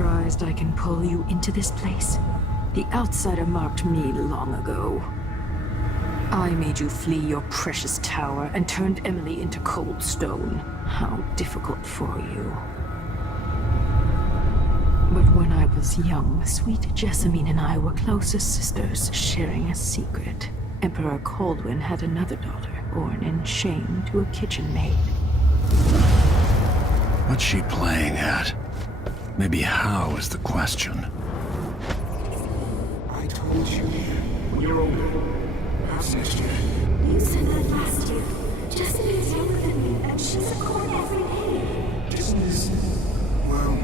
surprised I can pull you into this place? The outsider marked me long ago. I made you flee your precious tower and turned Emily into cold stone. How difficult for you. But when I was young, sweet Jessamine and I were close as sisters, sharing a secret. Emperor Kaldwin had another daughter, born in shame to a kitchen maid. What's she playing at? Maybe how is the question. I told you, when you're older, perhaps next year. You said that last year. Jessamine is younger than me, and she's a court every day. Business, well,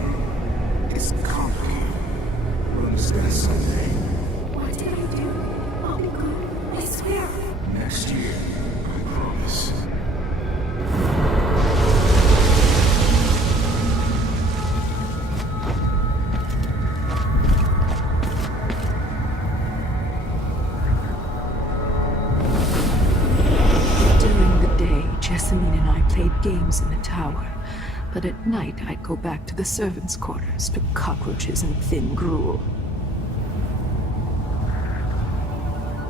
it's complicated. We'll discuss someday. What did I do? I'll be good. I swear. Next year, I promise. Jessamine and I played games in the tower, but at night I'd go back to the servants' quarters to cockroaches and thin gruel.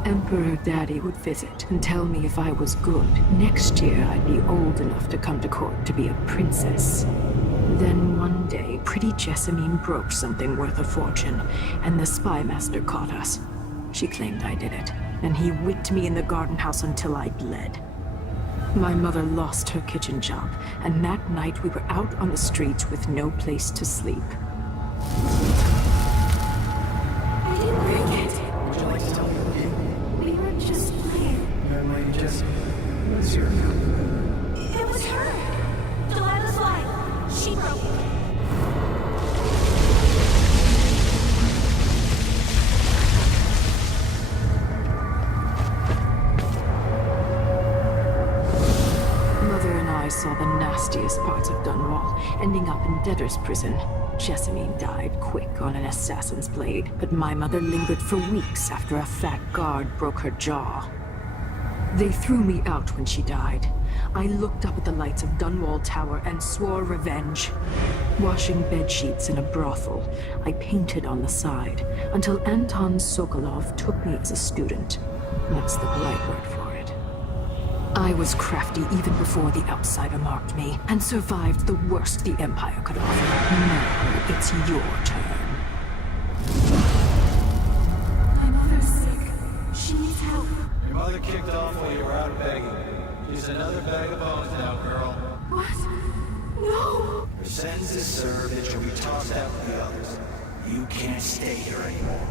Emperor Daddy would visit and tell me if I was good. Next year I'd be old enough to come to court to be a princess. Then one day, pretty Jessamine broke something worth a fortune, and the spy master caught us. She claimed I did it, and he whipped me in the garden house until I bled. My mother lost her kitchen job, and that night we were out on the streets with no place to sleep. I didn't break it. Would you like to tell me again? We were just playing. Young lady Jessamine, what's your name? It was her. Delilah's wife. She broke it. I saw the nastiest parts of Dunwall, ending up in debtor's prison. Jessamine died quick on an assassin's blade, but my mother lingered for weeks after a fat guard broke her jaw. They threw me out when she died. I looked up at the lights of Dunwall Tower and swore revenge. Washing bedsheets in a brothel, I painted on the side, until Anton Sokolov took me as a student. That's the polite word for it. I was crafty even before the outsider marked me, and survived the worst the Empire could offer. Now it's your turn. My mother's sick. She needs help. Your mother kicked off while you were out begging. She's another bag of bones now, girl. What? No! Her sentence is served and she'll be tossed out with the others. You can't stay here anymore.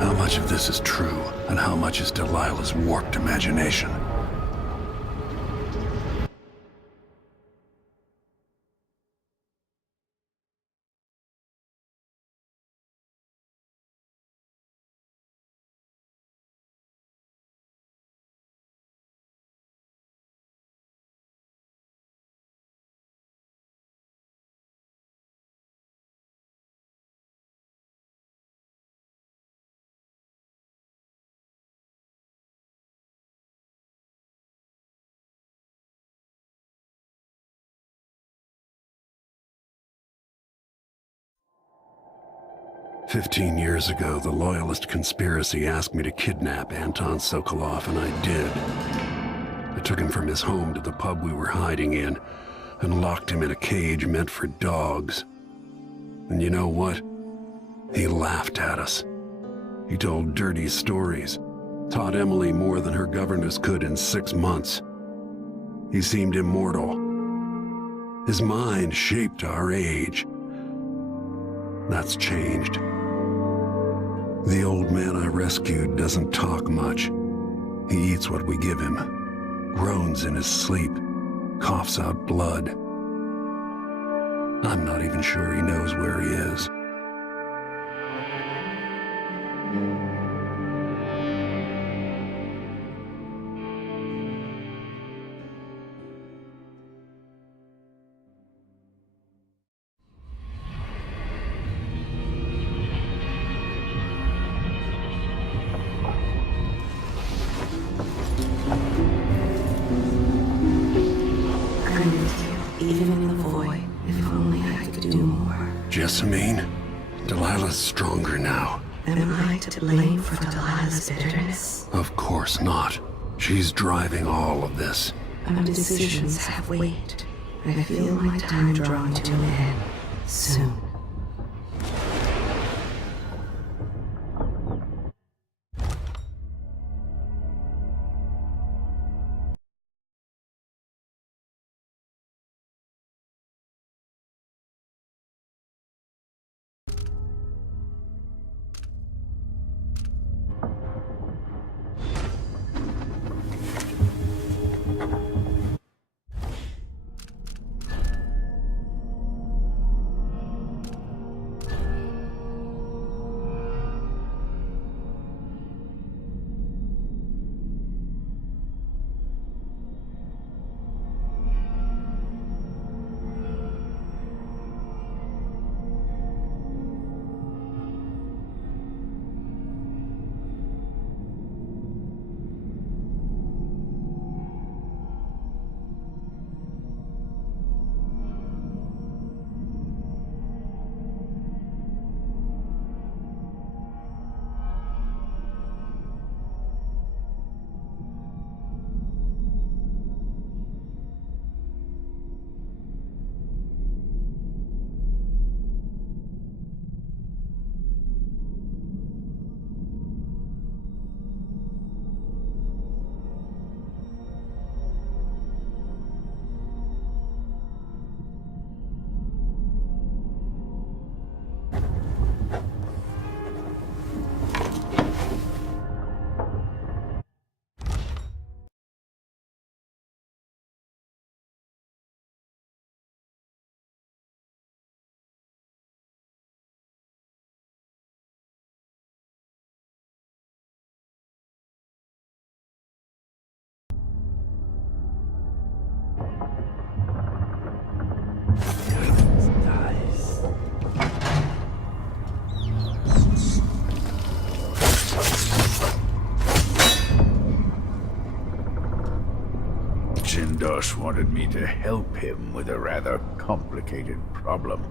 How much of this is true, and how much is Delilah's warped imagination? "15 years ago, the Loyalist conspiracy asked me to kidnap Anton Sokolov, and I did. I took him from his home to the pub we were hiding in, and locked him in a cage meant for dogs. And you know what? He laughed at us. He told dirty stories, taught Emily more than her governess could in 6 months. He seemed immortal. His mind shaped our age. That's changed. The old man I rescued doesn't talk much. He eats what we give him, groans in his sleep, coughs out blood. I'm not even sure he knows where he is." mean? Delilah's stronger now. Am I to blame for Delilah's bitterness? Of course not. She's driving all of this. Our decisions have weight. I feel my time drawing to an end soon. Jindosh wanted me to help him with a rather complicated problem.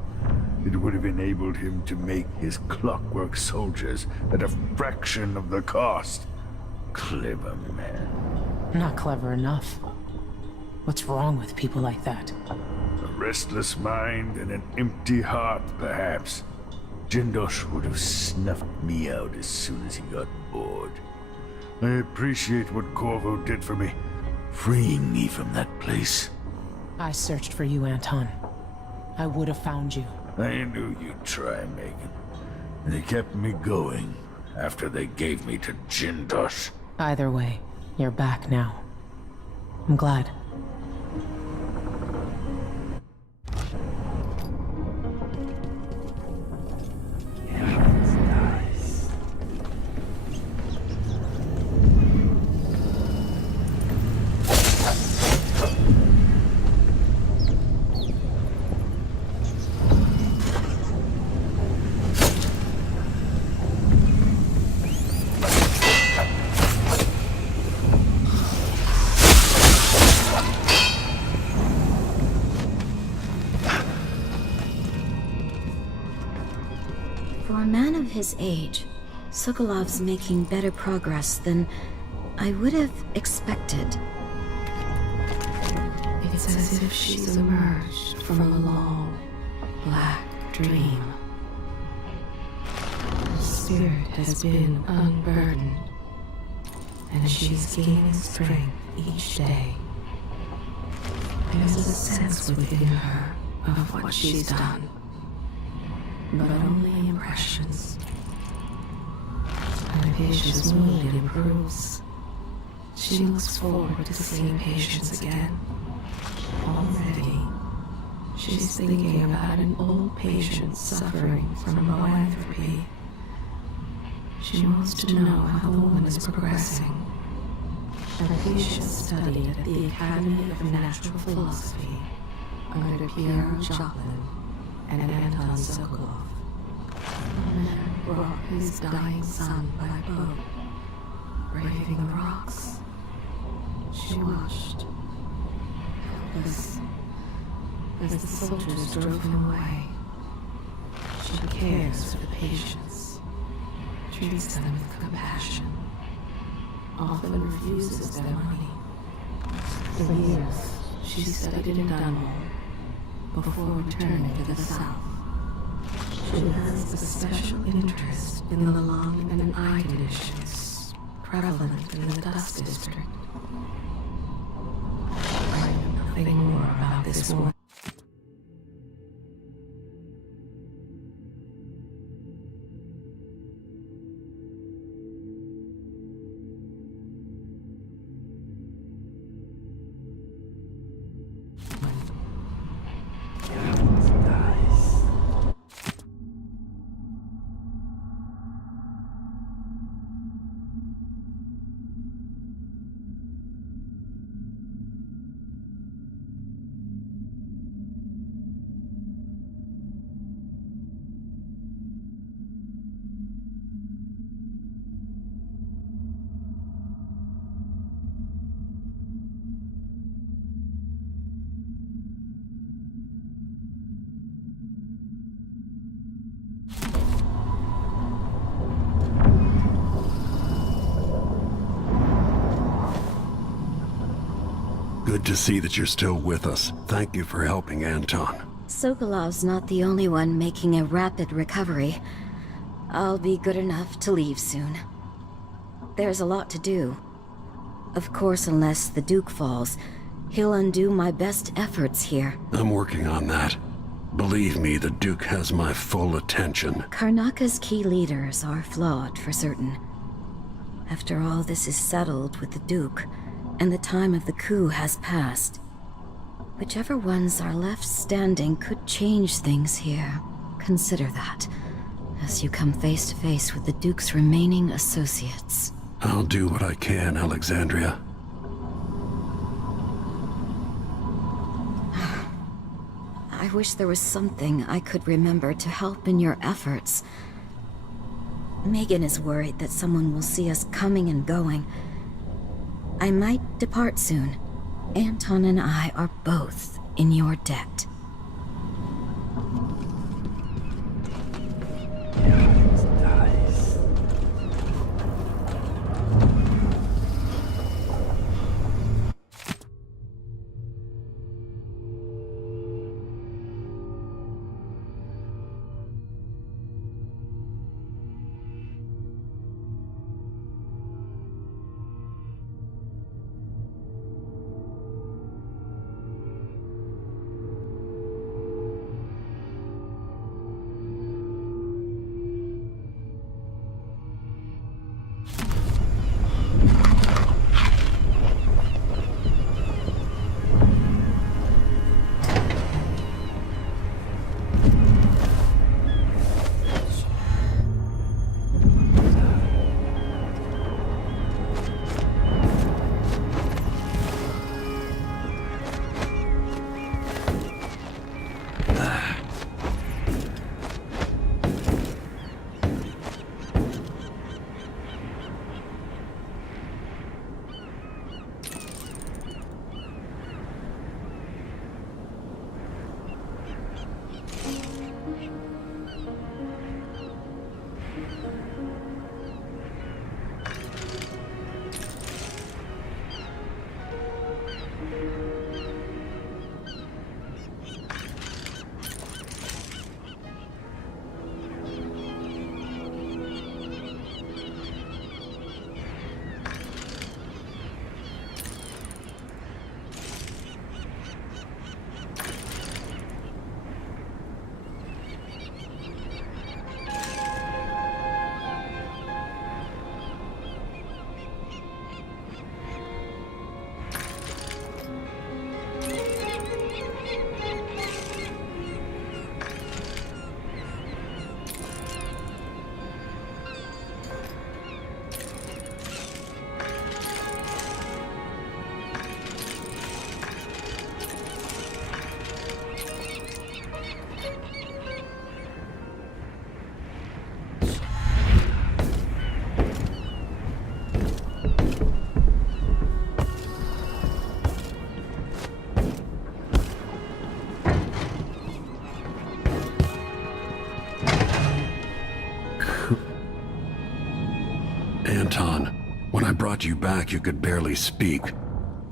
It would have enabled him to make his clockwork soldiers at a fraction of the cost. Clever man. Not clever enough. What's wrong with people like that? A restless mind and an empty heart, perhaps. Jindosh would have snuffed me out as soon as he got bored. I appreciate what Corvo did for me, freeing me from that place. I searched for you, Anton. I would have found you. I knew you'd try, Megan. They kept me going after they gave me to Jindosh. Either way, you're back now. I'm glad. For a man of his age, Sokolov's making better progress than I would have expected. It's as if she's emerged from a long, black dream. Her spirit has been unburdened, and she's gaining strength each day. There's a sense within her of what she's done, but only impressions. When Patient's mood improves, she looks forward to seeing Patience again. Already, she's thinking about an old patient suffering from lycanthropy. She wants to know how the woman is progressing. Her patient studied at the Academy of Natural Philosophy under Pierre Joplin and Anton Sokolov. The man brought his dying son by boat, braving the rocks. She watched, helpless, as the soldiers drove him away. She cares for the patients, treats them with compassion, often refuses their money. For years, she studied in Dunwall before returning to the south. She has a special interest in the lung and eye conditions prevalent in the Dust District. I know nothing more about this woman. Good to see that you're still with us. Thank you for helping Anton. Sokolov's not the only one making a rapid recovery. I'll be good enough to leave soon. There's a lot to do. Of course, unless the Duke falls, he'll undo my best efforts here. I'm working on that. Believe me, the Duke has my full attention. Karnaka's key leaders are flawed, for certain. After all this is settled with the Duke, and the time of the coup has passed, whichever ones are left standing could change things here. Consider that, as you come face to face with the Duke's remaining associates. I'll do what I can, Alexandria. I wish there was something I could remember to help in your efforts. Megan is worried that someone will see us coming and going. I might depart soon. Anton and I are both in your debt. Anton. When I brought you back, you could barely speak.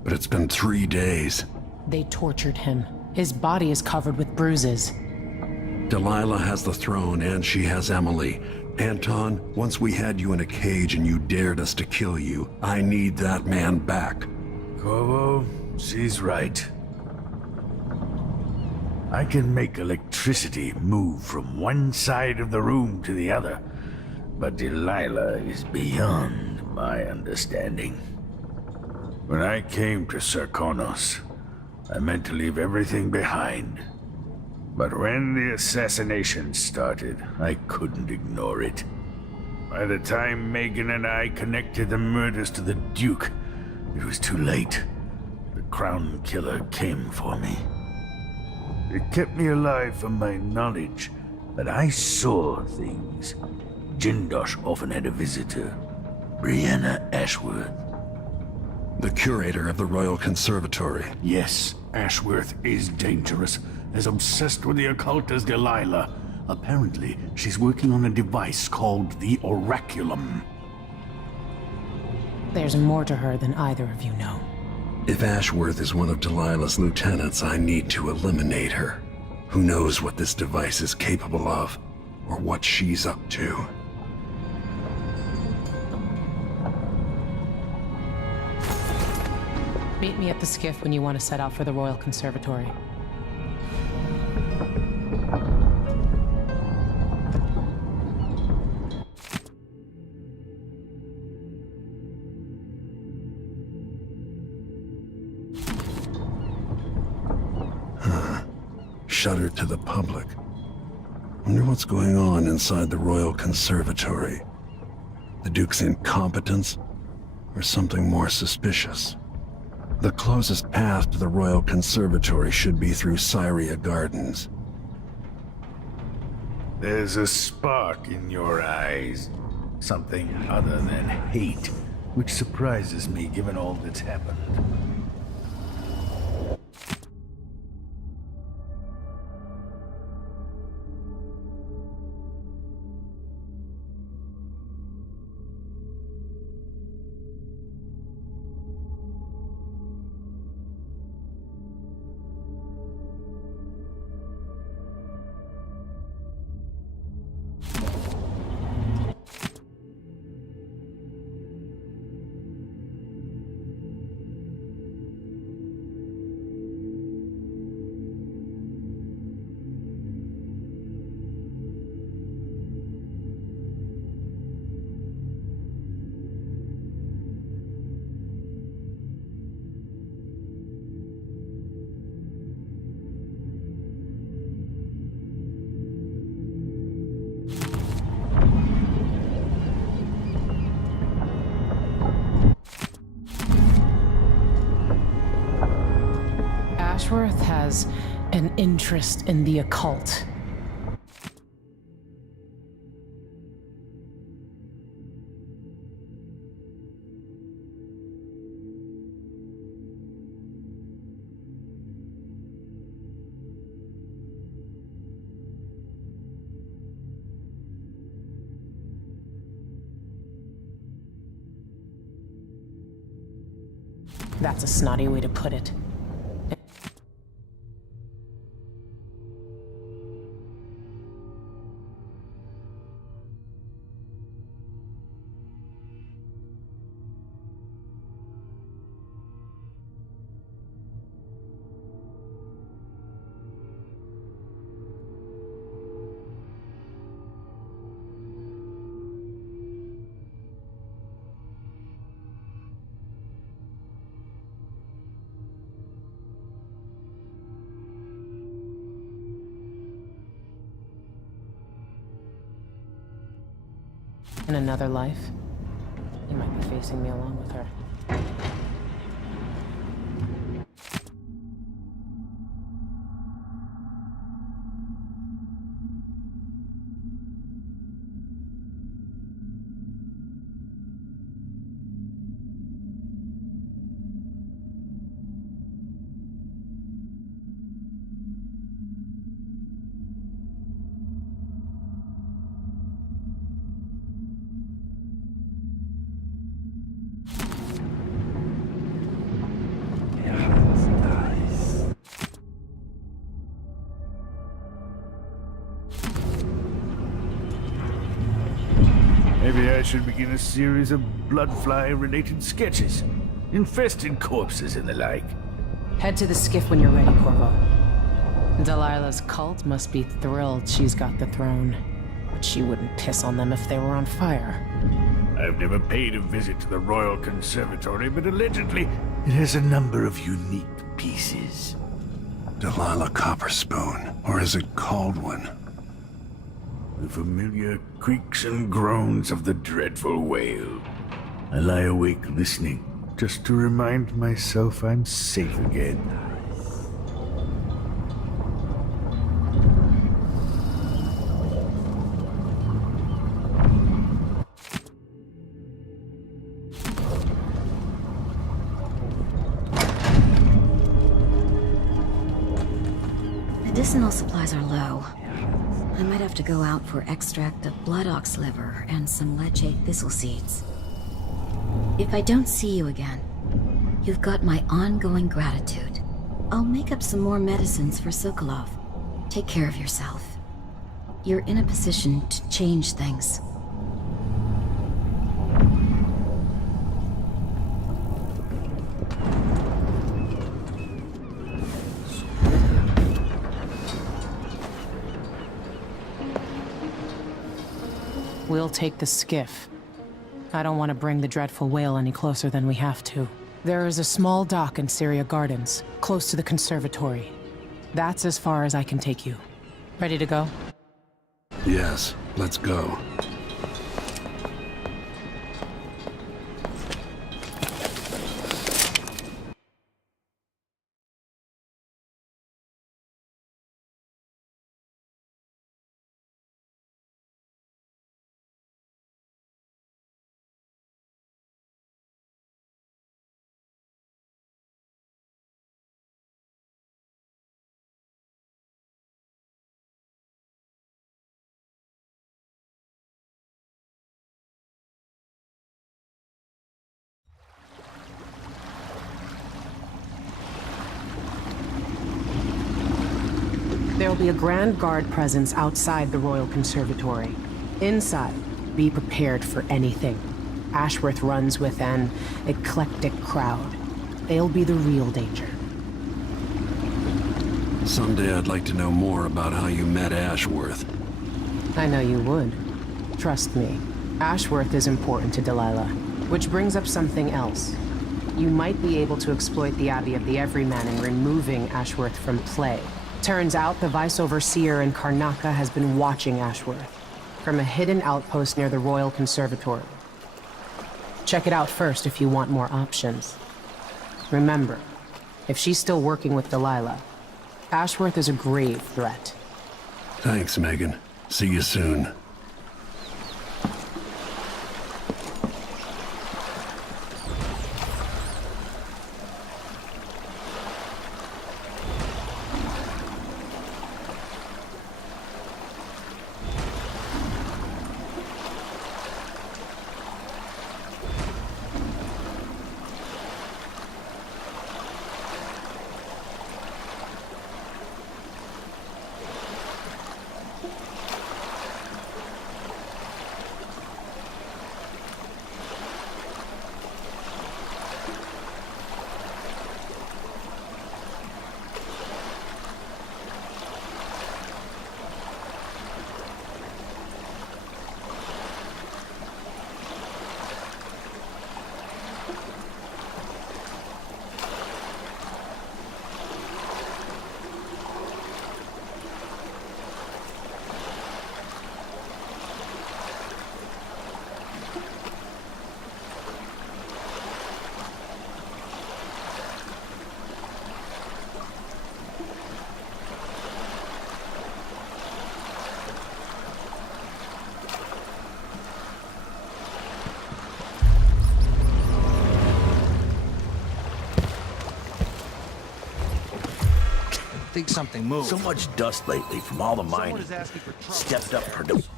But it's been 3 days. They tortured him. His body is covered with bruises. Delilah has the throne, and she has Emily. Anton, once we had you in a cage and you dared us to kill you, I need that man back. Corvo, she's right. I can make electricity move from one side of the room to the other, but Delilah is beyond my understanding. When I came to Sarkonos, I meant to leave everything behind. But when the assassination started, I couldn't ignore it. By the time Megan and I connected the murders to the Duke, it was too late. The Crown Killer came for me. It kept me alive from my knowledge that I saw things. Jindosh often had a visitor, Brianna Ashworth. The curator of the Royal Conservatory. Yes, Ashworth is dangerous. As obsessed with the occult as Delilah. Apparently, she's working on a device called the Oraculum. There's more to her than either of you know. If Ashworth is one of Delilah's lieutenants, I need to eliminate her. Who knows what this device is capable of, or what she's up to. Meet me at the skiff when you want to set out for the Royal Conservatory. Shuttered to the public. Wonder what's going on inside the Royal Conservatory. The Duke's incompetence, or something more suspicious? The closest path to the Royal Conservatory should be through Syria Gardens. There's a spark in your eyes. Something other than hate, which surprises me given all that's happened. Ashworth has an interest in the occult. That's a snotty way to put it. In another life, you might be facing me along with her. Maybe I should begin a series of bloodfly-related sketches. Infested corpses and the like. Head to the skiff when you're ready, Corvo. Delilah's cult must be thrilled she's got the throne. But she wouldn't piss on them if they were on fire. I've never paid a visit to the Royal Conservatory, but allegedly it has a number of unique pieces. Delilah Copperspoon, or is it Caldwin? The familiar creaks and groans of the dreadful whale. I lie awake listening, just to remind myself I'm safe again. Medicinal supplies are low. I might have to go out for extract of blood ox liver and some leche thistle seeds. If I don't see you again, you've got my ongoing gratitude. I'll make up some more medicines for Sokolov. Take care of yourself. You're in a position to change things. We'll take the skiff. I don't want to bring the dreadful whale any closer than we have to. There is a small dock in Syria Gardens, close to the conservatory. That's as far as I can take you. Ready to go? Yes, let's go. There'll be a Grand Guard presence outside the Royal Conservatory. Inside, be prepared for anything. Ashworth runs with an eclectic crowd. They'll be the real danger. Someday I'd like to know more about how you met Ashworth. I know you would. Trust me. Ashworth is important to Delilah. Which brings up something else. You might be able to exploit the Abbey of the Everyman in removing Ashworth from play. Turns out the Vice Overseer in Karnaca has been watching Ashworth from a hidden outpost near the Royal Conservatory. Check it out first if you want more options. Remember, if she's still working with Delilah, Ashworth is a grave threat. Thanks, Megan. See you soon. Think something moved. So much dust lately from all the mining. Stepped up production.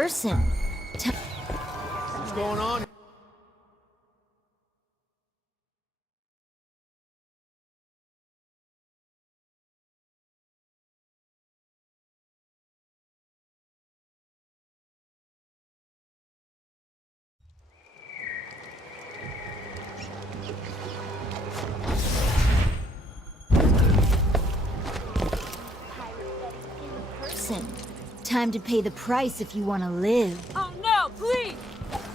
person. What's going on? Time to pay the price if you want to live. Oh no, please!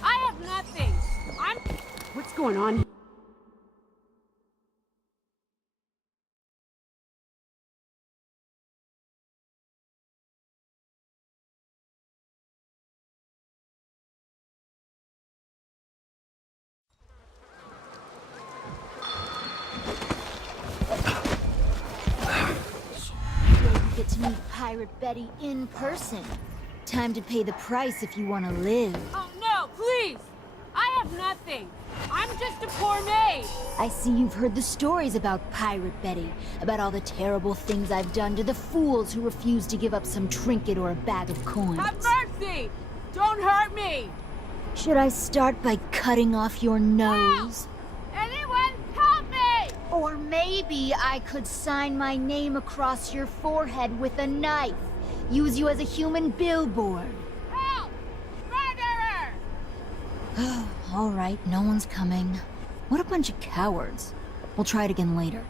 I have nothing! What's going on? You get to meet Pirate Betty in person. Time to pay the price if you want to live. Oh no, please! I have nothing! I'm just a poor maid! I see you've heard the stories about Pirate Betty, about all the terrible things I've done to the fools who refuse to give up some trinket or a bag of coins. Have mercy! Don't hurt me! Should I start by cutting off your nose? Help! Anyone, help me! Or maybe I could sign my name across your forehead with a knife. Use you as a human billboard. Help! Murderer! All right, no one's coming. What a bunch of cowards. We'll try it again later.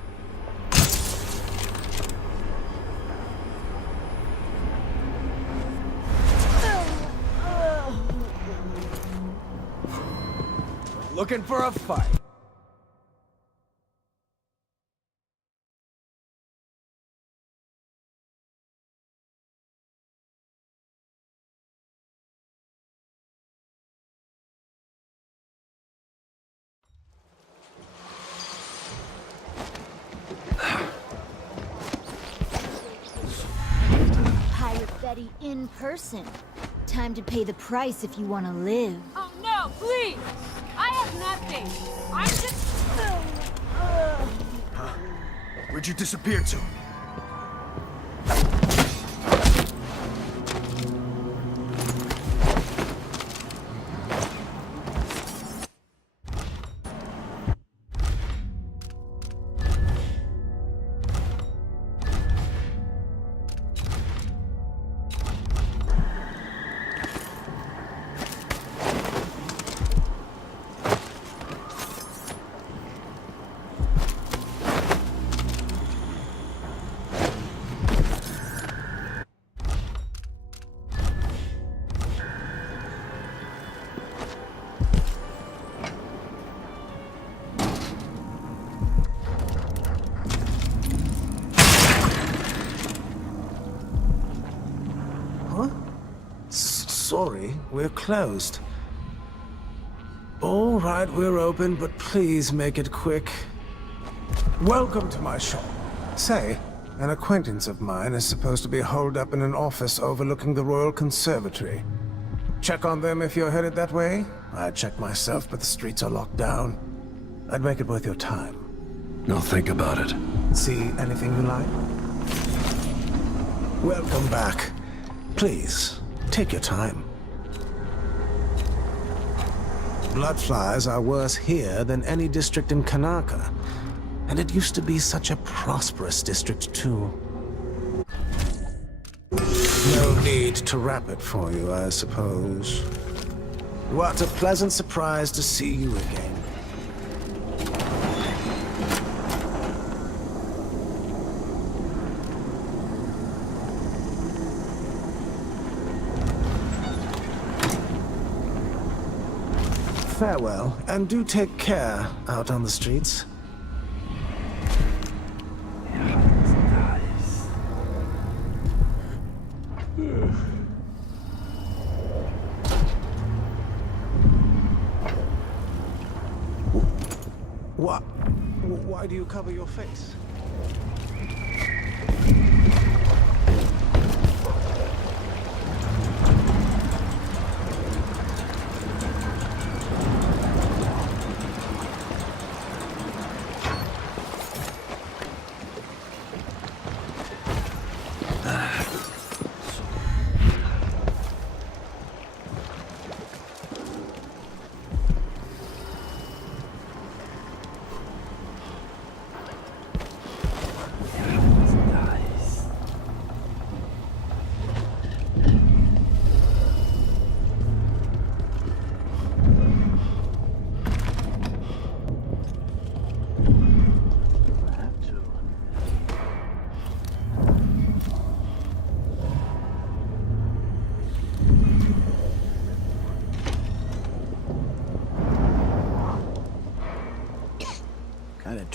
Looking for a fight. Pirate Betty in person. Time to pay the price if you want to live. Oh no, please! I have nothing! I'm just... Huh? Where'd you disappear to? Sorry, we're closed. All right, we're open, but please make it quick. Welcome to my shop. Say, an acquaintance of mine is supposed to be holed up in an office overlooking the Royal Conservatory. Check on them if you're headed that way. I'd check myself, but the streets are locked down. I'd make it worth your time. I'll think about it. See anything you like? Welcome back. Please, take your time. Bloodflies are worse here than any district in Kanaka. And it used to be such a prosperous district, too. No need to wrap it for you, I suppose. What a pleasant surprise to see you again. Farewell, and do take care out on the streets. What? Why do you cover your face?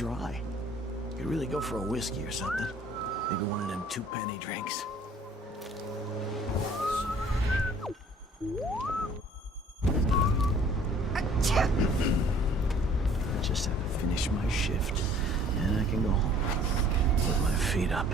dry. Could really go for a whiskey or something. Maybe one of them 2-penny drinks. I just have to finish my shift, and I can go home with my feet up.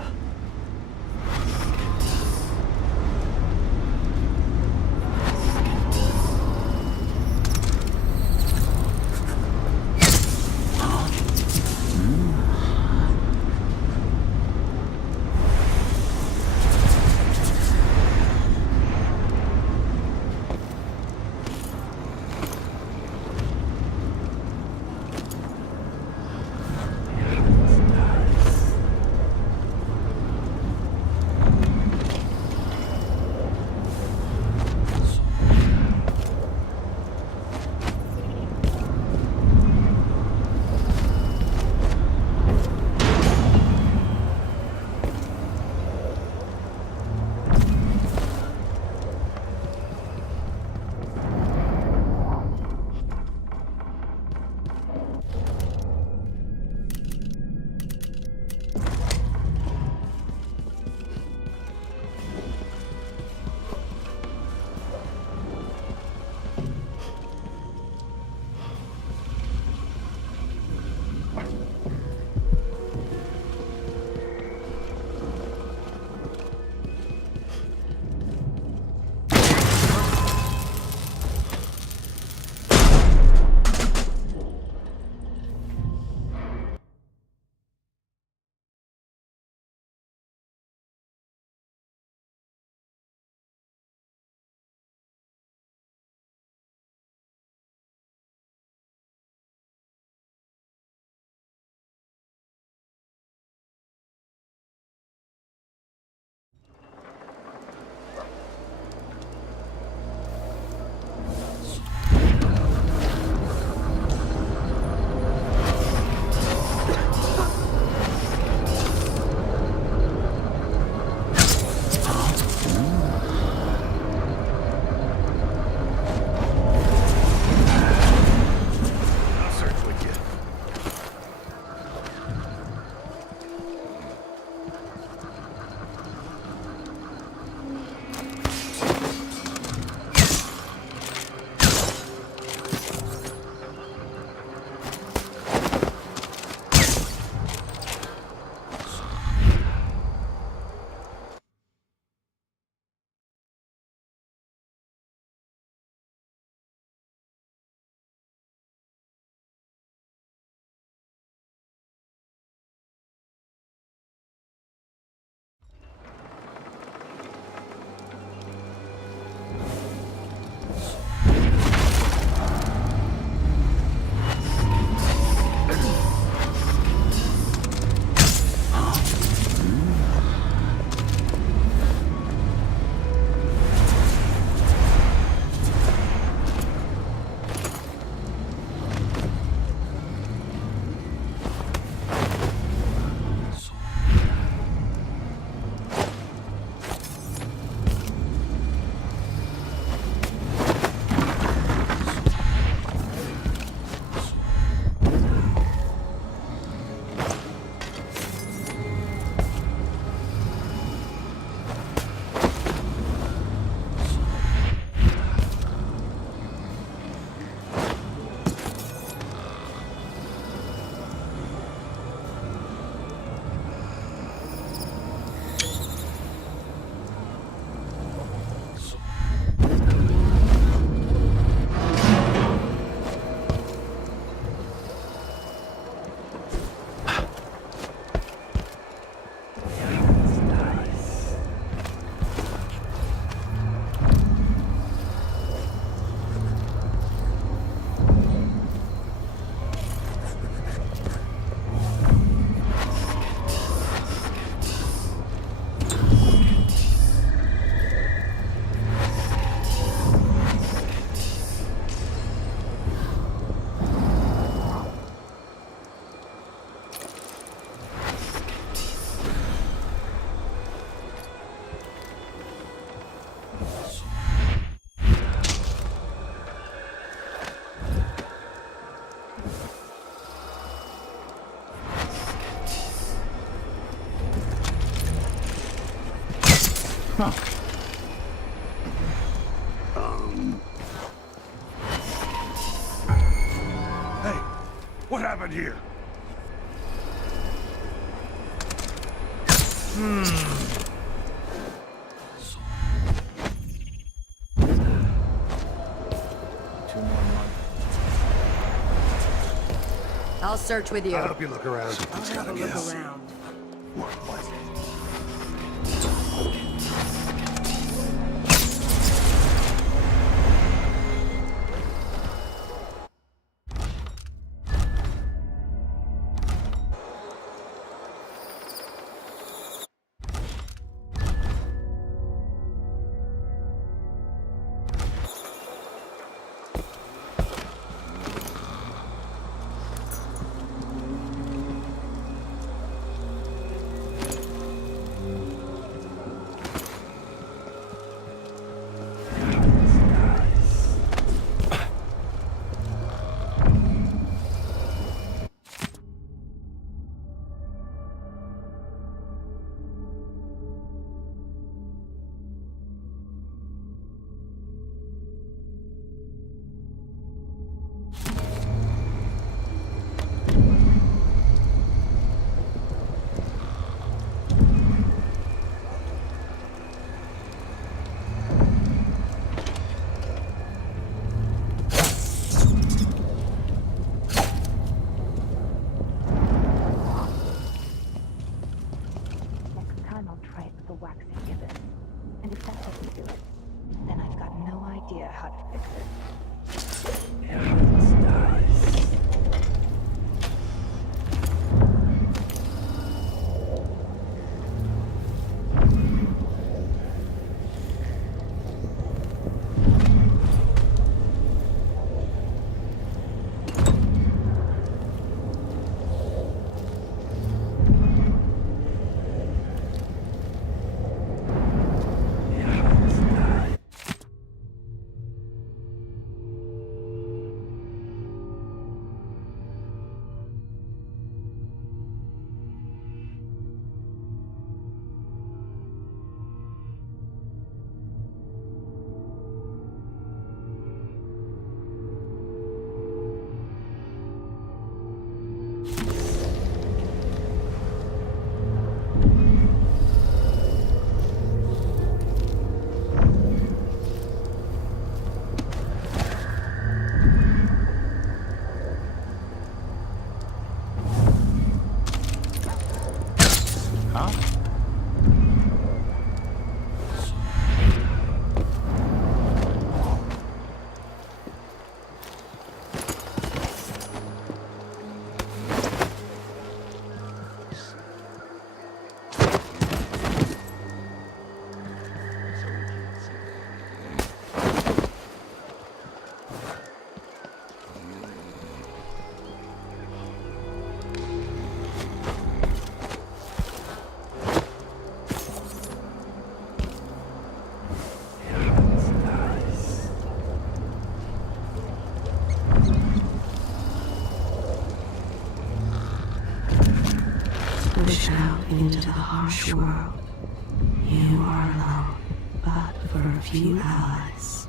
Hey, what happened here? I'll search with you. I'll help you look around. I'll have a look around. Push out into the harsh world. You are alone, but for a few allies.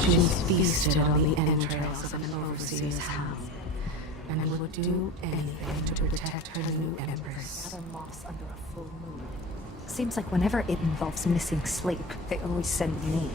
She's feasted on the entrails of an overseer's house. and would do anything to protect her new empress. Gather moss under a full moon. Seems like whenever it involves missing sleep, they always send me.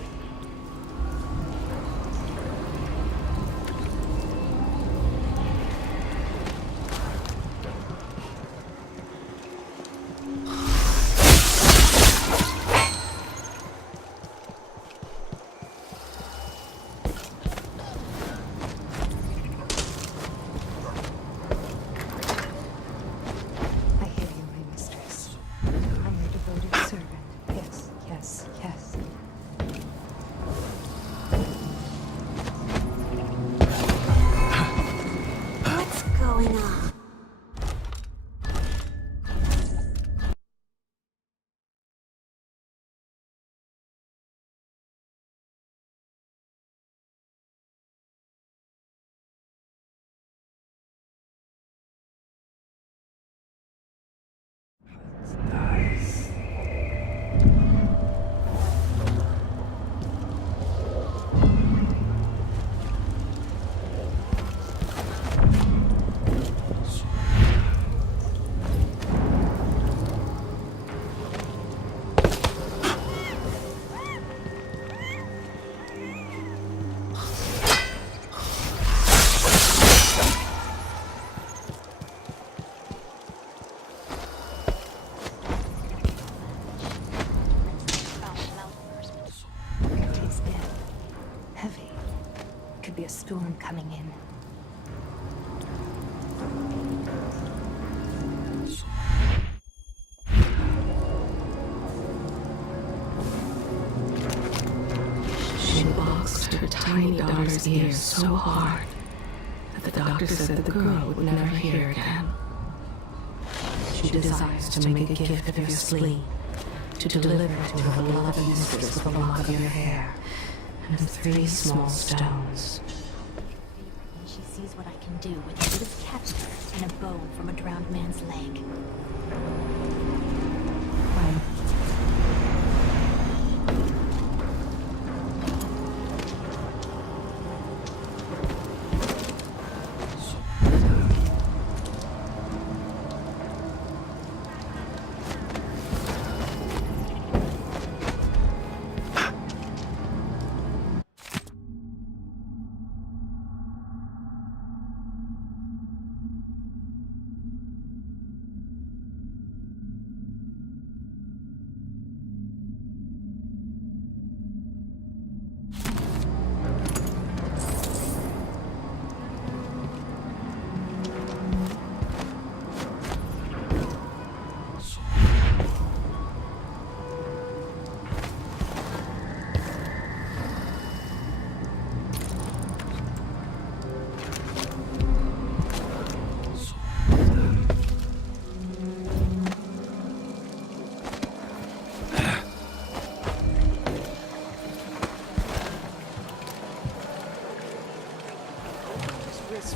Be a storm coming in. She boxed her tiny daughter's ears so hard that the doctor said the girl would never hear again. She desires to make a gift of your spleen, to deliver to her beloved mistress with a lock of your hair and 3 small stones. She sees what I can do with a bit of cat fur and a bone from a drowned man's leg.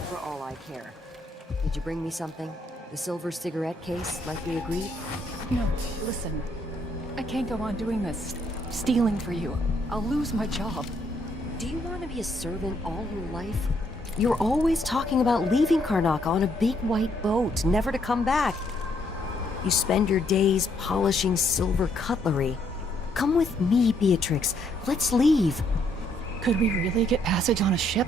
For all I care. Did you bring me something? The silver cigarette case, like we agreed? No, listen. I can't go on doing this. Stealing for you. I'll lose my job. Do you want to be a servant all your life? You're always talking about leaving Karnaca on a big white boat, never to come back. You spend your days polishing silver cutlery. Come with me, Beatrix. Let's leave. Could we really get passage on a ship?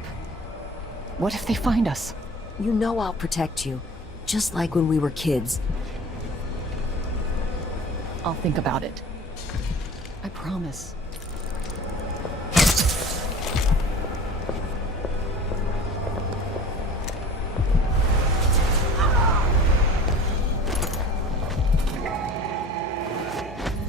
What if they find us? You know I'll protect you, just like when we were kids. I'll think about it. I promise.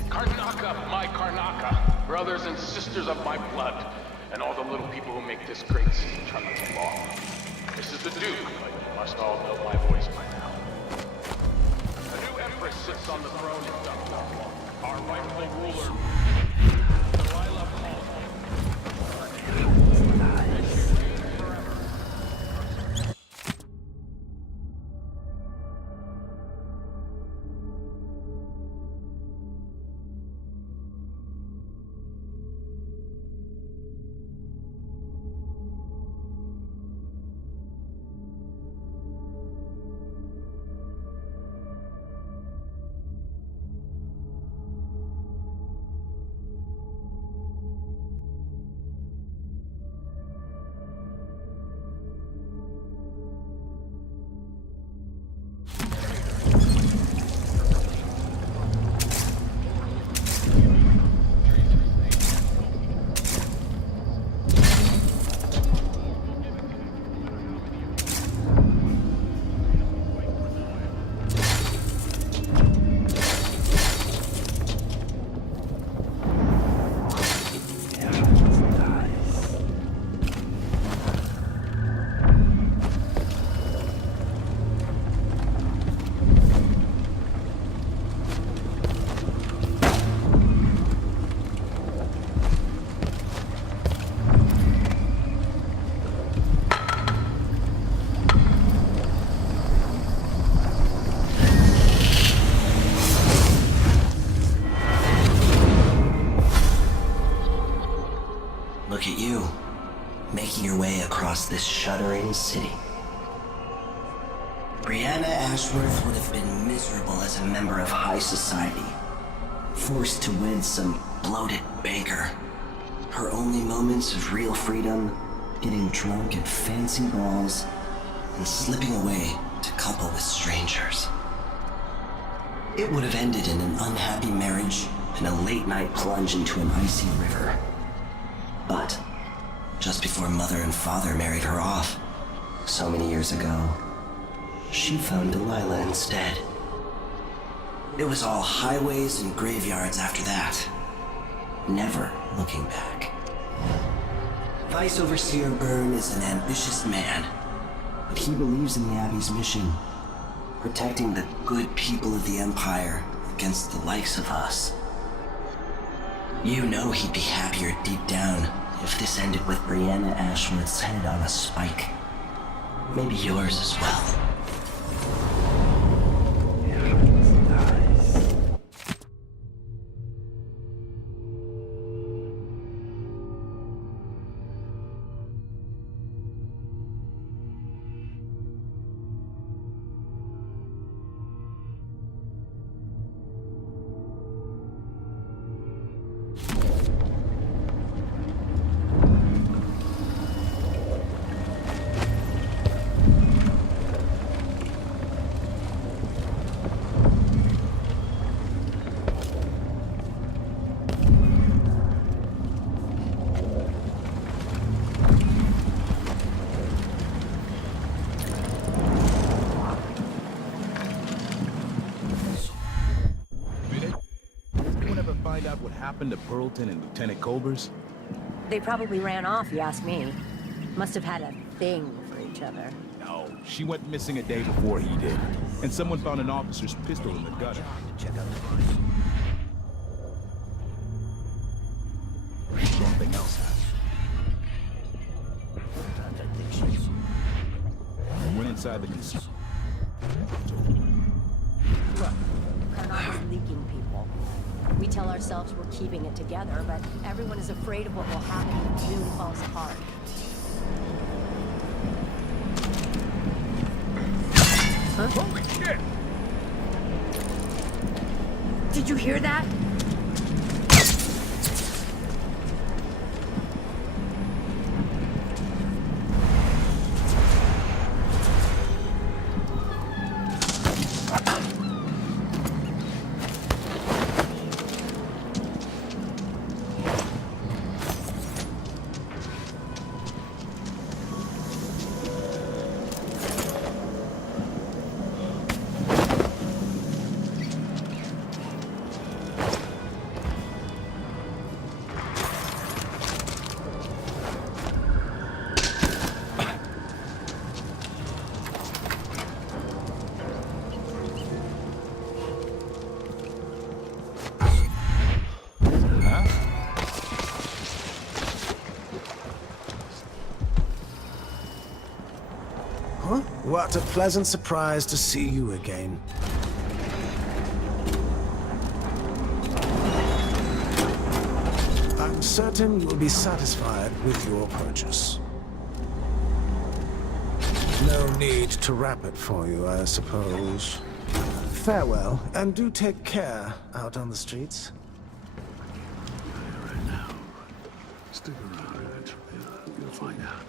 Karnaca, my Karnaca, brothers and sisters of my blood, and all the little people who make this great city tremble along. This is the Duke, but you must all know my voice by now. The new Empress sits on the throne of Dunwall, our rightful ruler. Delilah calls look at you, making your way across this shuddering city. Brianna Ashworth would have been miserable as a member of high society, forced to wed some bloated banker. Her only moments of real freedom, getting drunk at fancy balls, and slipping away to couple with strangers. It would have ended in an unhappy marriage and a late-night plunge into an icy river. But just before Mother and Father married her off, so many years ago, she found Delilah instead. It was all highways and graveyards after that, never looking back. Vice Overseer Byrne is an ambitious man, but he believes in the Abbey's mission, protecting the good people of the Empire against the likes of us. You know he'd be happier deep down if this ended with Brianna Ashworth's head on a spike. Maybe yours as well. What happened to Burleton and Lieutenant Colbers? They probably ran off, you ask me. Must have had a thing for each other. No, she went missing a day before he did. And someone found an officer's pistol in the gutter. Check out the body. Something else happened. I went inside the casino. Look, Karnak is leaking people. We tell ourselves we're keeping it together, but everyone is afraid of what will happen if it really falls apart. Huh? Holy shit! Did you hear that? What a pleasant surprise to see you again. I'm certain you'll be satisfied with your purchase. No need to wrap it for you, I suppose. Farewell, and do take care out on the streets. Right now. Stick around and you'll find out.